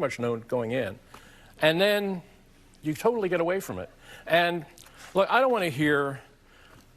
pretty much known going in. And then you totally get away from it. And look, I don't want to hear,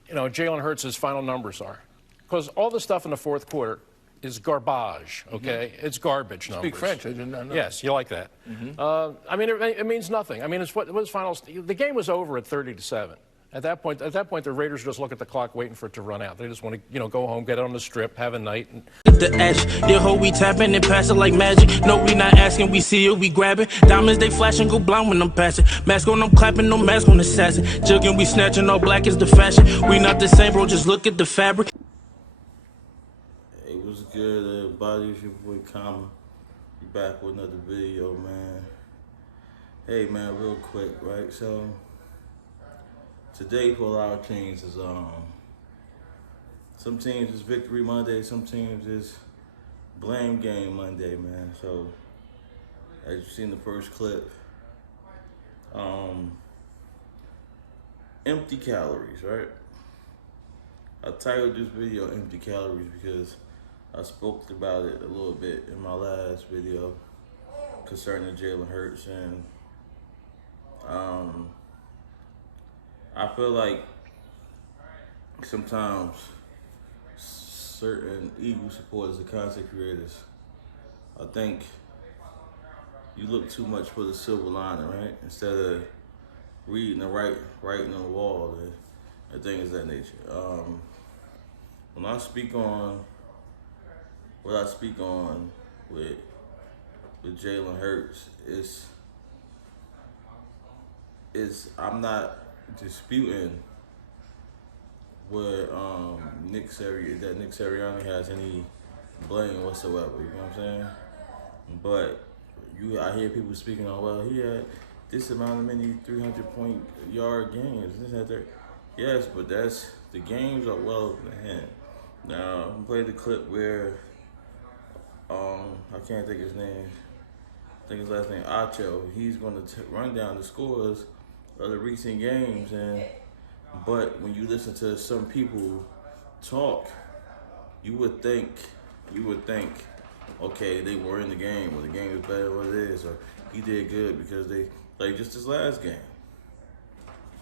Jalen Hurts' final numbers are, because all the stuff in the fourth quarter is garbage, okay? It's garbage numbers. Speak French, I did not know. Yes, you like that. I mean, it means nothing. I mean, it was finals. The game was over at 30-7. At that point, the Raiders just look at the clock, waiting for it to run out. They just want to, go home, get on the strip, have a night. The ash, your hoe we tapping and pass it like magic. No, we not asking, we see it, we grabbing. Diamonds they flashing, go blind when I'm passing. Mask on, I'm clapping, no mask on assassin. Jugging, we snatching, all black is the fashion. We not the same, bro, just look at the fabric. Hey, what's good, everybody? It's your boy Kama. We back with another video, man. Hey, man, real quick, right? So today for a lot of teams is some teams is Victory Monday, some teams is Blame Game Monday, man. So as you've seen the first clip, empty calories, right? I titled this video Empty Calories because I spoke about it a little bit in my last video concerning Jalen Hurts, and I feel like sometimes certain Eagles supporters and content creators, I think you look too much for the silver lining, right? Instead of reading the writing on the wall and things of that nature. When I speak on what I speak on with Jalen Hurts is I'm not disputing where Nick Sirianni has any blame whatsoever. You know what I'm saying? But I hear people speaking on, well, he had this amount of many 300-point yard games. This and that. Yes, but the games are well in hand. Now I'm playing the clip where I can't think his name. I think his last name Acho. He's going to run down the scores of the recent games, but when you listen to some people talk, you would think, okay, they were in the game, or the game is better than what it is, or he did good because they like just his last game.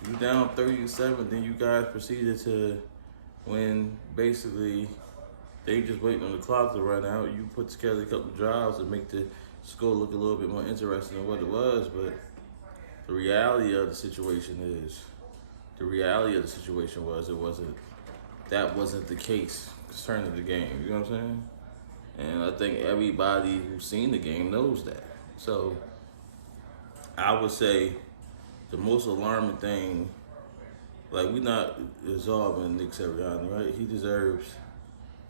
You down 30-7, then you guys proceeded to when basically they just waiting on the clock to run out. You put together a couple of drives to make the score look a little bit more interesting than what it was, but the reality of the situation wasn't the case concerning the game. You know what I'm saying? And I think everybody who's seen the game knows that. So I would say the most alarming thing, like, we're not absolving Nick Sirianni, right? He deserves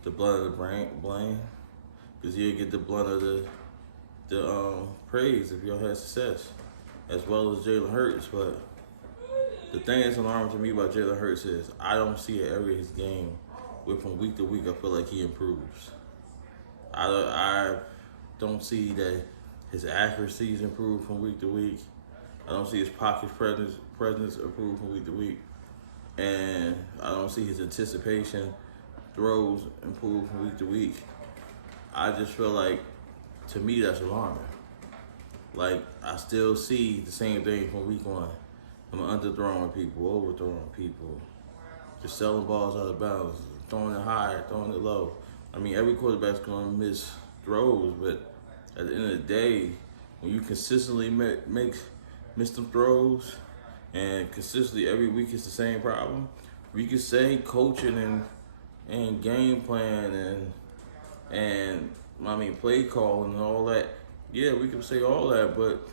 the blunt of the blame because he'll get the blunt of the praise if y'all had success, as well as Jalen Hurts. But the thing that's alarming to me about Jalen Hurts is I don't see an area of his game where from week to week I feel like he improves. I don't see that his accuracy is improved from week to week. I don't see his pocket presence improve from week to week. And I don't see his anticipation throws improve from week to week. I just feel like, to me, that's alarming. Like, I still see the same thing from week one. I'm underthrowing people, overthrowing people, just selling balls out of bounds, throwing it high, throwing it low. I mean, every quarterback's going to miss throws, but at the end of the day, when you consistently miss them throws and consistently every week it's the same problem, we could say coaching and game plan and I mean play calling and all that. Yeah, we can say all that, but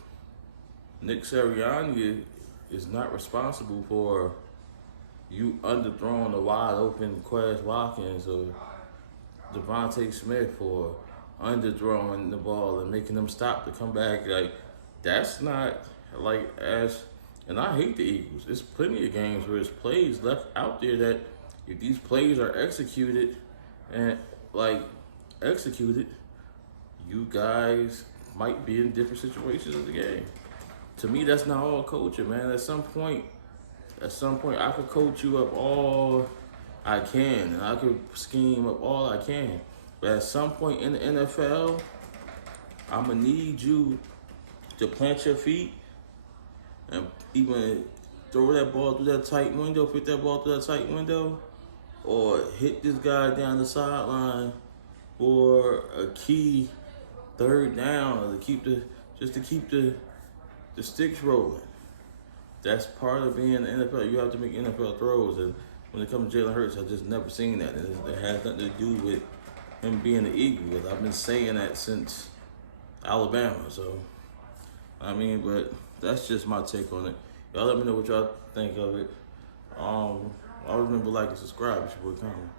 Nick Sirianni is not responsible for you underthrowing a wide open Quez Watkins or Devontae Smith, or underthrowing the ball and making them stop to come back. Like, that's not and I hate the Eagles. There's plenty of games where there's plays left out there that if these plays are executed, you guys might be in different situations of the game. To me, that's not all coaching, man. At some point, I could coach you up all I can, and I could scheme up all I can. But at some point in the NFL, I'm going to need you to plant your feet and even throw that ball through that tight window, fit that ball through that tight window, or hit this guy down the sideline for a key third down, or to keep the sticks rolling. That's part of being in the NFL. You have to make NFL throws, and when it comes to Jalen Hurts, I've just never seen that. And it has nothing to do with him being an Eagle, because I've been saying that since Alabama. So, I mean, but that's just my take on it. Y'all let me know what y'all think of it. I'll remember, like and subscribe. It's your boy Common.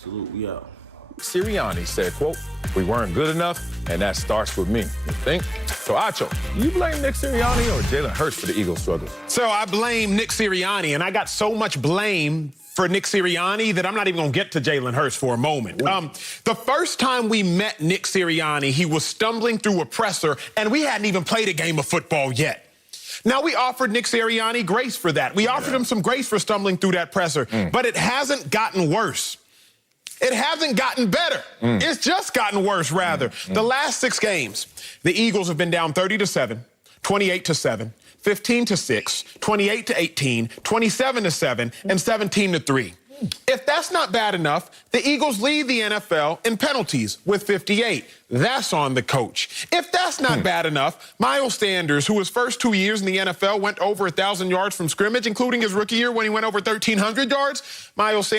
Salute, we out. Sirianni said, quote, "We weren't good enough, and that starts with me." You think? So, Acho, you blame Nick Sirianni or Jalen Hurts for the Eagles' struggle? So I blame Nick Sirianni, and I got so much blame for Nick Sirianni that I'm not even going to get to Jalen Hurts for a moment. The first time we met Nick Sirianni, he was stumbling through a presser, and we hadn't even played a game of football yet. Now, we offered Nick Sirianni grace for that. We offered him some grace for stumbling through that presser, but it hasn't gotten worse. It hasn't gotten better. It's just gotten worse, rather. The last 6 games, the Eagles have been down 30-7, 28-7, 15-6, 28-18, 27-7, and 17-3. If that's not bad enough, the Eagles lead the NFL in penalties with 58. That's on the coach. If that's not bad enough, Miles Sanders, who his first 2 years in the NFL went over 1,000 yards from scrimmage, including his rookie year when he went over 1,300 yards, Miles Sanders